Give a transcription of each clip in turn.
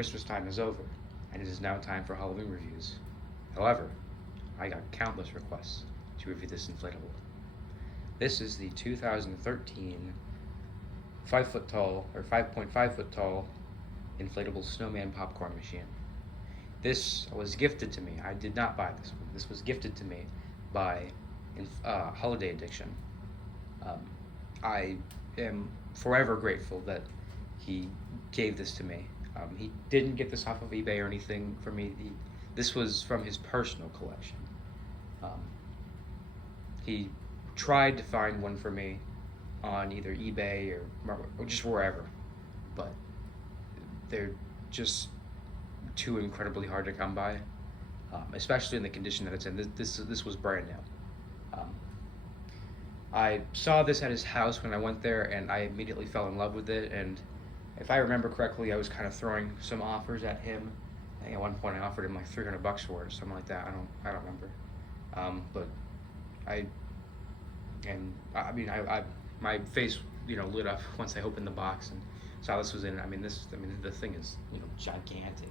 Christmas time is over, and it is now time for Halloween reviews. However, I got countless requests to review this inflatable. This is the 2013 5-foot tall, or 5.5 foot tall, inflatable Snowman popcorn machine. This was gifted to me. I did not buy this one. This was gifted to me by Holiday Addiction. I am forever grateful that he gave this to me. He didn't get this off of eBay or anything for me. This was from his personal collection. He tried to find one for me on either eBay or just wherever, but they're just too incredibly hard to come by, especially in the condition that it's in. This was brand new. I saw this at his house when I went there, and I immediately fell in love with it. And if I remember correctly, I was kind of throwing some offers at him. I think at one point I offered him like $300 for it or something like that. I don't remember. But my face, lit up once I opened the box and saw this was in it. The thing is, gigantic.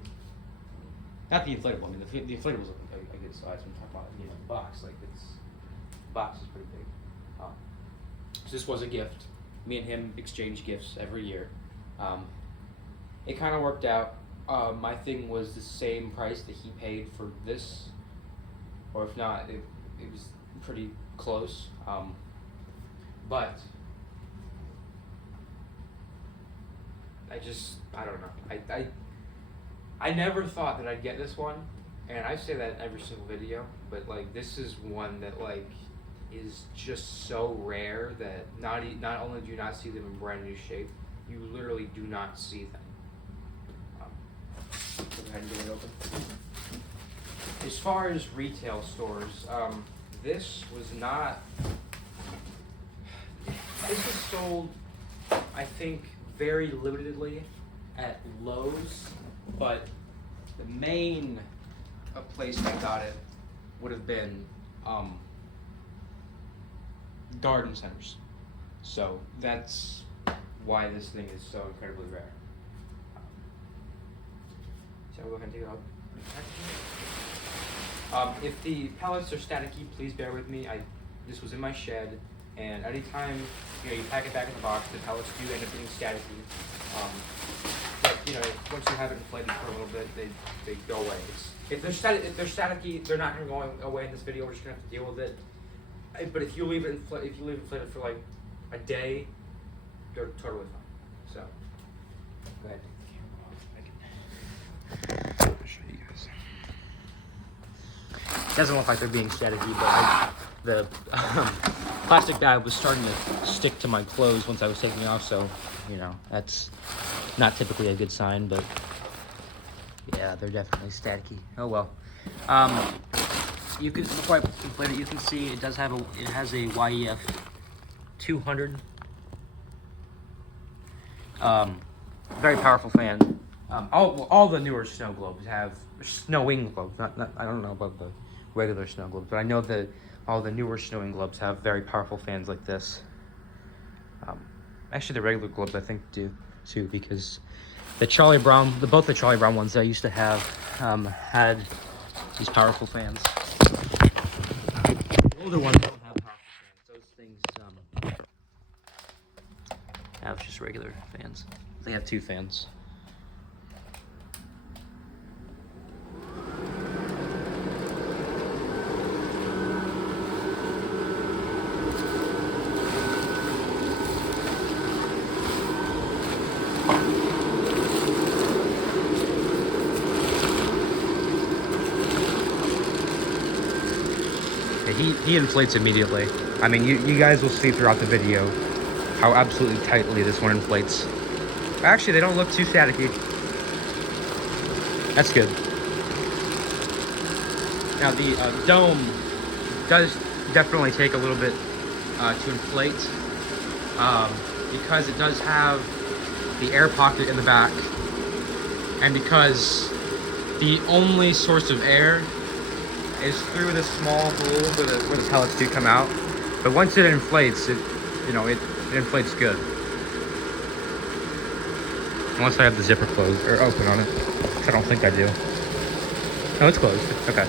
Not the inflatable. The inflatable's a good size. I'm talking about, the box. The box is pretty big. So this was a gift. Me and him exchange gifts every year. It kind of worked out. My thing was the same price that he paid for this, or if not, it was pretty close. But I don't know. I never thought that I'd get this one, and I say that in every single video, but this is one that is just so rare that not only do you not see them in brand new shape, you literally do not see them. Go ahead and get it open. As far as retail stores, this was sold, I think, very limitedly at Lowe's, but the main place I got it would have been garden centers. So that's why this thing is so incredibly rare. So I'll go ahead and take it out. If the pellets are staticky, please bear with me. This was in my shed, and anytime you pack it back in the box, the pellets do end up being staticky. But once you have it inflated for a little bit, they go away. If they're staticky, they're not going to go away in this video. We're just going to have to deal with it. But if you leave it inflated for a day, they're totally fine. So go ahead. I'll show you guys. It doesn't look like they're being staticky, but the plastic bag was starting to stick to my clothes once I was taking it off, so that's not typically a good sign, but yeah, they're definitely staticky. Oh well. You can, before I inflate it, you can see it has a YEF 200. Very powerful fan. All the newer snow globes have snowing globes. I don't know about the regular snow globes, but I know that all the newer snowing globes have very powerful fans like this. Actually, the regular globes I think do too, because both the Charlie Brown ones I used to have had these powerful fans. The older ones don't have powerful fans. Those things have just regular fans. They have 2 fans. He inflates immediately. You guys will see throughout the video how absolutely tightly this one inflates. Actually, they don't look too staticky. That's good. Now the dome does definitely take a little bit to inflate because it does have the air pocket in the back, and because the only source of air is through this small hole where the pellets do come out. But once it inflates, it inflates good. Unless I have the zipper closed or open on it, which I don't think I do. No, it's closed. Okay.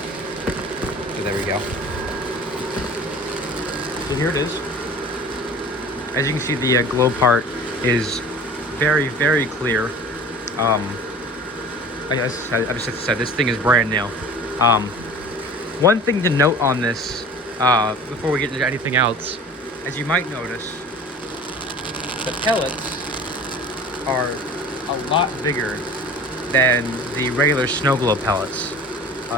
So there we go. So here it is. As you can see, the glow part is very, very clear. I just have to say, this thing is brand new. One thing to note on this, before we get into anything else, as you might notice, the pellets are a lot bigger than the regular snow globe pellets.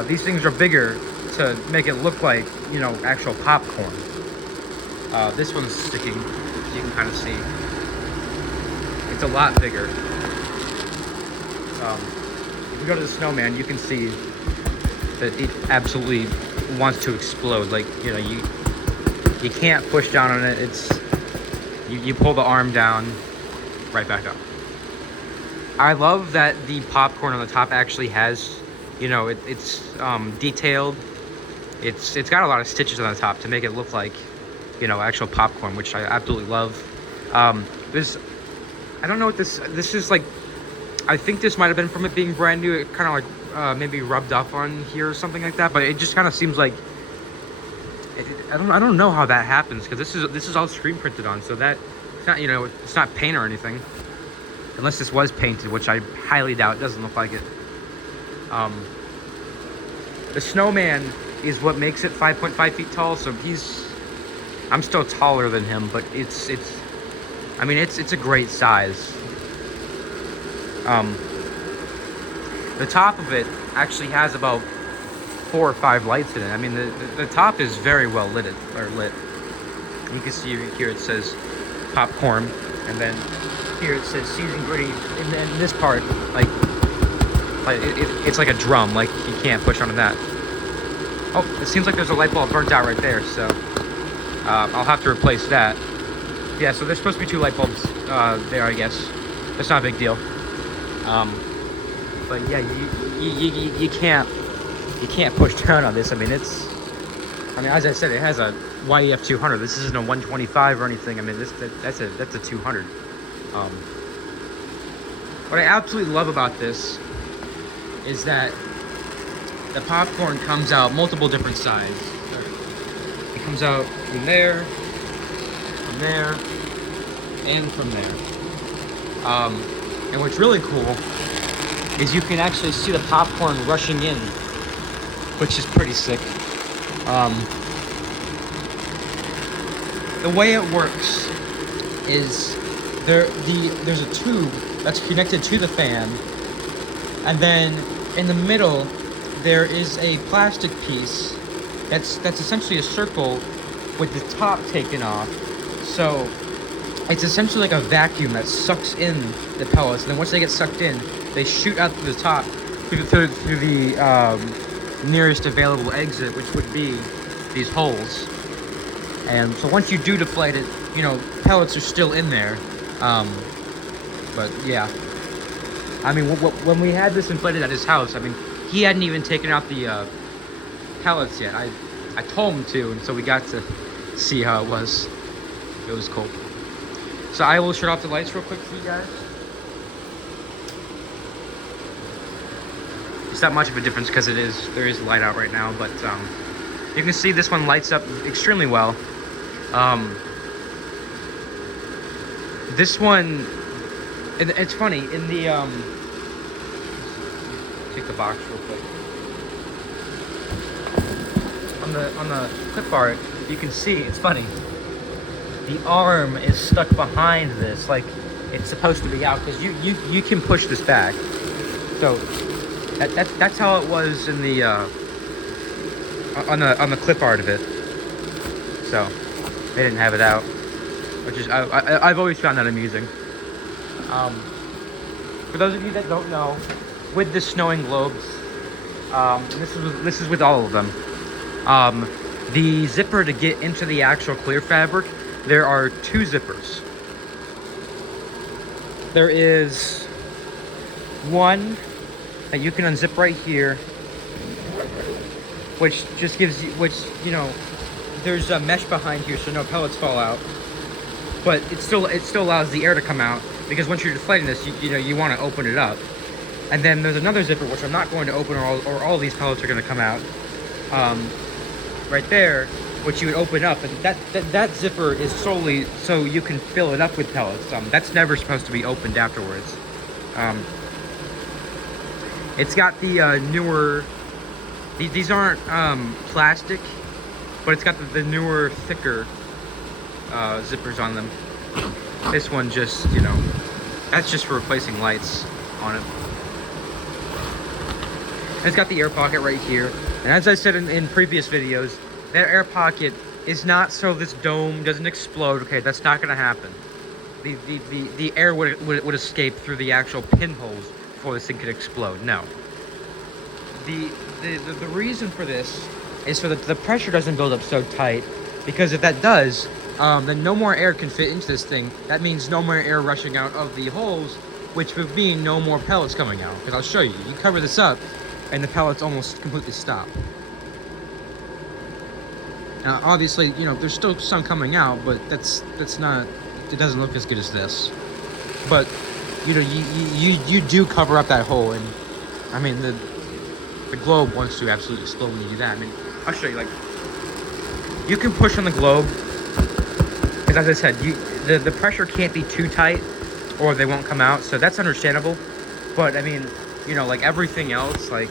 These things are bigger to make it look like, you know, actual popcorn. This one's sticking, as you can kind of see. It's a lot bigger. If you go to the Snowman, you can see that it absolutely wants to explode. Like, you know, you can't push down on it. It's you pull the arm down, right back up. I love that the popcorn on the top actually has, you know, it's detailed. It's got a lot of stitches on the top to make it look like, you know, actual popcorn, which I absolutely love. This, I don't know what this is like. I think this might have been from it being brand new. It kind of like maybe rubbed off on here or something like that. But it just kind of seems like I don't know how that happens, because this is all screen printed on. So that it's not, you know, it's not paint or anything, unless this was painted, which I highly doubt. It doesn't look like it. The Snowman is what makes it 5.5 feet tall. So I'm still taller than him, but it's I mean, it's a great size. The top of it actually has about 4 or 5 lights in it. I mean, the top is very well lit. You can see here it says popcorn, and then here it says seasoned gritty, and then this part, like it's like a drum, like you can't push onto that. Oh, it seems like there's a light bulb burnt out right there, so I'll have to replace that. Yeah, so there's supposed to be 2 light bulbs there, I guess. That's not a big deal. But yeah, you can't push down on this. I mean, as I said, it has a YEF 200. This isn't a 125 or anything. I mean, that's a 200. What I absolutely love about this is that the popcorn comes out multiple different sizes. It comes out from there, and from there. And what's really cool is you can actually see the popcorn rushing in, which is pretty sick. The way it works is there's a tube that's connected to the fan, and then in the middle there is a plastic piece that's essentially a circle with the top taken off. So it's essentially like a vacuum that sucks in the pellets, and then once they get sucked in, they shoot out through the top, through the nearest available exit, which would be these holes. And so once you do deflate it, you know, pellets are still in there. But yeah, I mean, when we had this inflated at his house, I mean, he hadn't even taken out the pellets yet. I told him to, and so we got to see how it was. It was cool. So I will shut off the lights real quick for you guys. It's not much of a difference because there is light out right now, but you can see this one lights up extremely well. This one, it's funny, in the take the box real quick. On the clip art, you can see, it's funny, the arm is stuck behind this, like it's supposed to be out, because you can push this back. So that's how it was in the on the clip art of it. So they didn't have it out, which is I've always found that amusing. For those of you that don't know, with the snowing globes, and this is with all of them, the zipper to get into the actual clear fabric, there are 2 zippers. There is one that you can unzip right here, which just gives you, you know, there's a mesh behind here so no pellets fall out, but it still allows the air to come out. because once you're deflating this, you know, you want to open it up. And then there's another zipper, which I'm not going to open, or all these pellets are going to come out. Right there, which you would open up, and that zipper is solely so you can fill it up with pellets. That's never supposed to be opened afterwards. It's got the newer. These aren't plastic, but it's got the newer, thicker zippers on them. This one just, you know, that's just for replacing lights on it. And it's got the air pocket right here. And as I said in previous videos, that air pocket is not so this dome doesn't explode. Okay, that's not going to happen. The air would escape through the actual pinholes before this thing could explode. No. The reason for this is so that the pressure doesn't build up so tight, because if that does, then no more air can fit into this thing. That means no more air rushing out of the holes, which would mean no more pellets coming out. Because I'll show you. You cover this up, and the pellets almost completely stop. Now, obviously, you know, there's still some coming out, but that's not. It doesn't look as good as this. But you know, you do cover up that hole, and I mean the globe wants to absolutely explode when you do that. I mean, I'll show you. Like, you can push on the globe, because as I said, the pressure can't be too tight, or they won't come out. So that's understandable. But I mean, you know, like everything else, like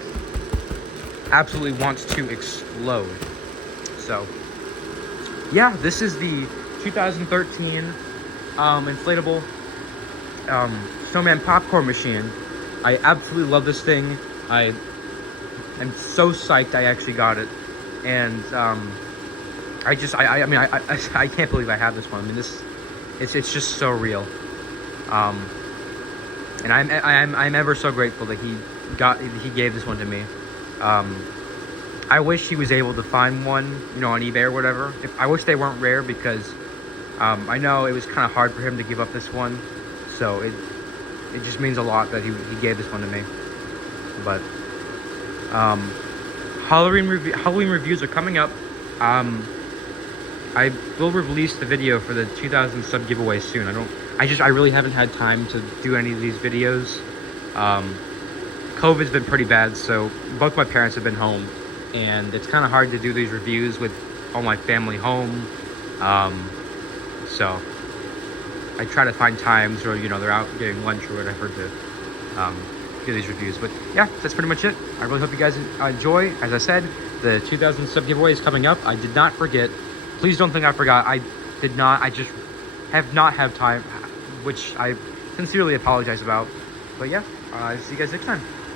absolutely wants to explode. So yeah, this is the 2013 inflatable Snowman popcorn machine. I absolutely love this thing. I am so psyched I actually got it, and I mean I can't believe I have this one. I mean, it's just so real. And I'm ever so grateful that he gave this one to me. I wish he was able to find one, you know, on eBay or whatever. I wish they weren't rare, because I know it was kind of hard for him to give up this one. So it just means a lot that he gave this one to me. But Halloween reviews are coming up. I will release the video for the 2000 sub giveaway soon. I really haven't had time to do any of these videos. COVID's been pretty bad, so both my parents have been home, and it's kind of hard to do these reviews with all my family home. So I try to find times where, you know, they're out getting lunch or whatever to do these reviews. But yeah, that's pretty much it. I really hope you guys enjoy. As I said, the 2000 sub giveaway is coming up. I did not forget. Please don't think I forgot. I did not. I just have not had time, which I sincerely apologize about. But yeah, see you guys next time.